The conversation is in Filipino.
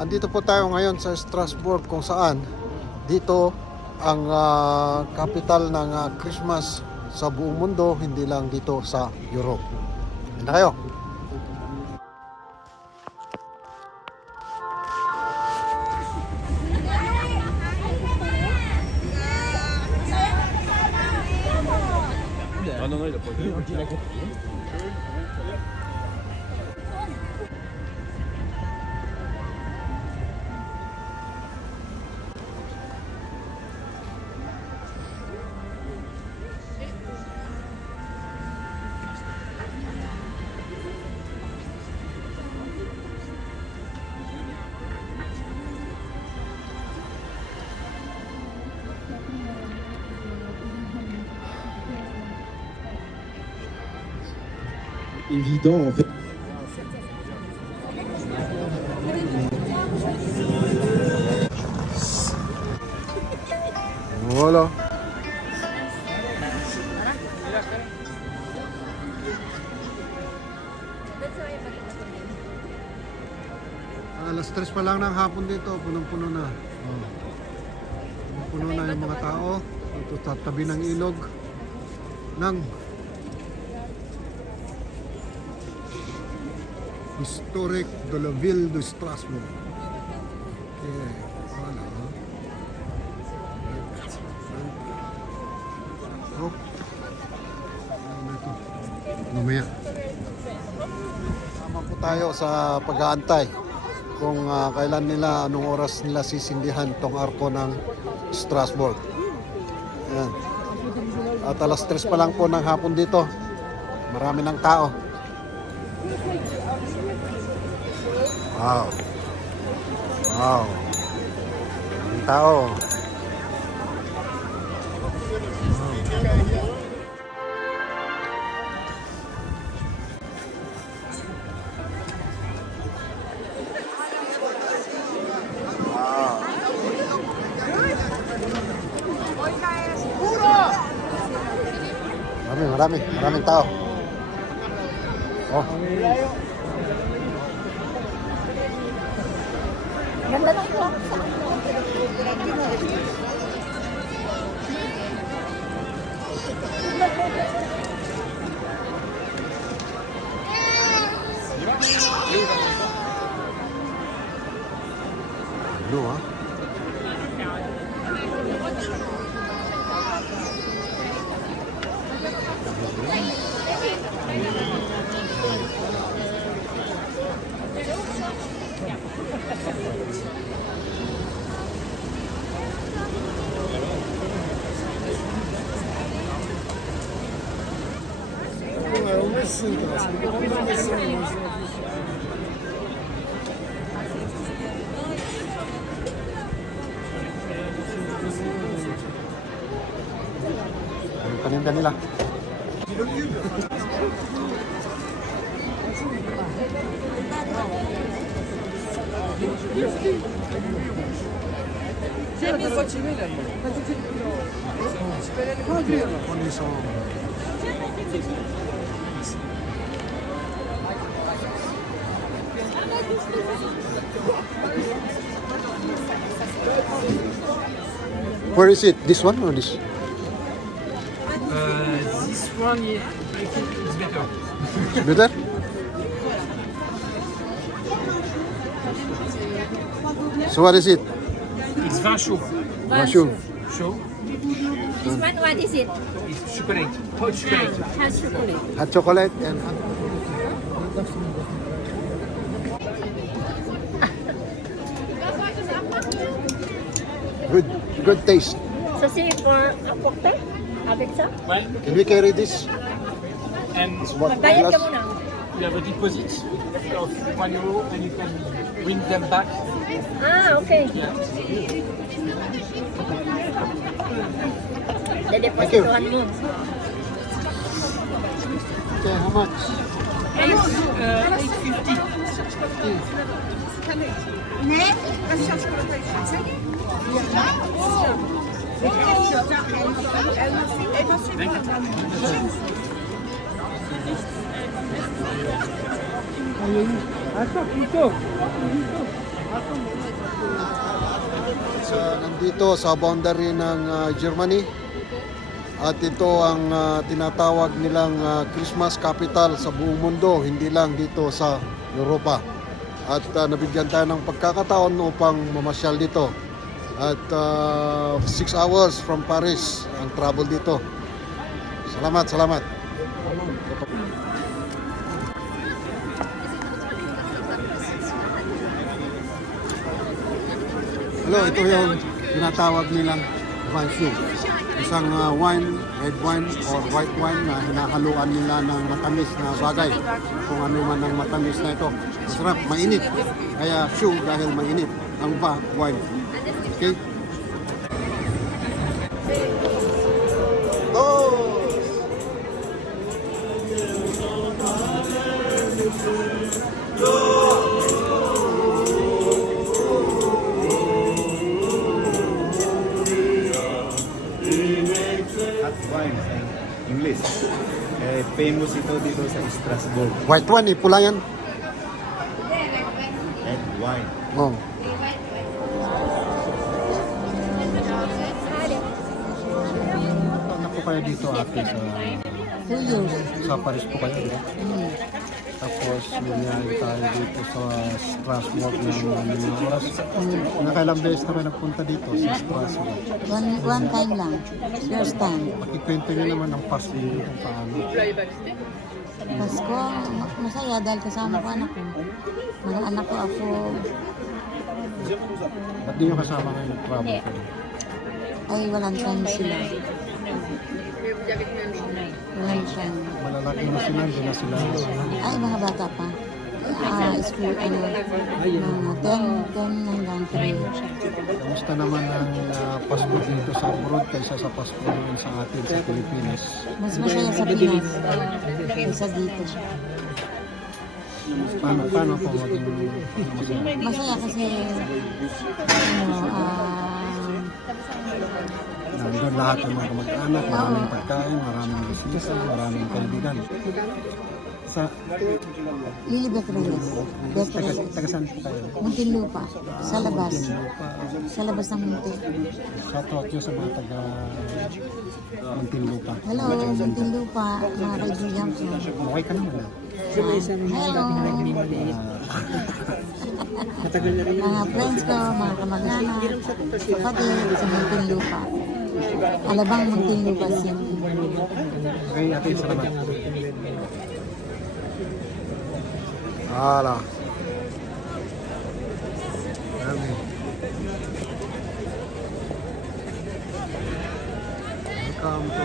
Andito po tayo ngayon sa Strasbourg kung saan dito ang capital ng Christmas sa buong mundo, hindi lang dito sa Europe. Handa kayo? Ah non, non, il a pas dit. Évident en fait. Wala. Alas 3 pa lang ng hapon dito, punong-puno na. Oh. Puno na yung mga tao. Ito sa tabi ng ilog ng Historic de la Ville de Strasbourg. Okay. Wala. Oh. Ano ito? Lumaya. Sama po tayo sa pag-aantay kung kailan nila, anong oras nila sisindihan tong arko ng Strasbourg. Ayan. At alas 3 pa lang po ng hapon dito. Marami ng tao. Wow. Wow. Maraming tao. Maraming tao. Oh. Ganda ng clock. Ano ah? Ang paninda nila. Where is it? This one or this? This one, yeah, I think it's better. It's better? So what is it? It's vin chaud. Mushroom. Chaud. This one, what is it? It's chocolate. Hot chocolate. Hot chocolate. Hot chocolate and good taste. So, see for a cocktail? Avec ça? Ouais. Can we carry this? And What Magbayad ka glass? muna. you have a deposit of €1 and you can win them back. Ah, okay. Dedepositohan mo. Okay, how much? It's 850. Nee, dat is zelfs voor de Attends, plutôt. dito sa boundary ng Germany. At ito ang tinatawag nilang Christmas capital sa buong mundo, hindi lang dito sa Europa. At nabigyan tayo ng pagkakataon upang mamasyal dito. At 6 hours from Paris ang travel dito. Salamat, salamat. Hello, ito yung tinatawag nilang Vanshu. Isang red wine or white wine na hinahaluan nila ng matamis na bagay. Kung ano man ang matamis na ito. Masarap, mainit. Kaya shu dahil mainit. Ang wine. Okay? Hot wine in English. Famous ito dito sa Strasbourg. White wine, pula yan. Red wine. Oh. Ano po kayo dito ate sa 2 years. sa Paris po kayo, di ba? Tapos bumiyahe tayo dito sa Strasbourg ng mga oras. Nakailang beses na kayo nagpunta dito sa Strasbourg. One time lang. First time. Ikwento niyo naman ang Pasko niyo kung paano. Pasko, masaya dahil kasama ko anak ko. Mga anak ko ako. Ba't di nyo kasama kayo nag-travel kayo? Ay, walang time sila. Walang time. Malalaki na sila, hindi na sila. Ay, mga bata pa. School, mga 10 hanggang 3. Kamusta naman ang Pasko dito sa abroad kaysa sa Pasko naman sa atin sa Pilipinas? Mas masaya sa Pinas kaysa dito. Paano po maging masaya? Masaya kasi, Nandun lahat ng mga kamag-anak, maraming pagkain, maraming bisita, maraming kaibigan. Sa Lilibet Reyes. taga saan po kayo? Muntinlupa. Sa labas. Sa labas ng Muntin. Sa Tokyo sa mga taga Muntinlupa. Hello, Muntinlupa. Mga kaibigan ko. Okay ka naman. Hello. Mga friends ko, mga kamag-anak, kapatid sa Muntinlupa. Alabang Muntinlupa siya. Okay, ate, salamat. Hala. Amin. Welcome to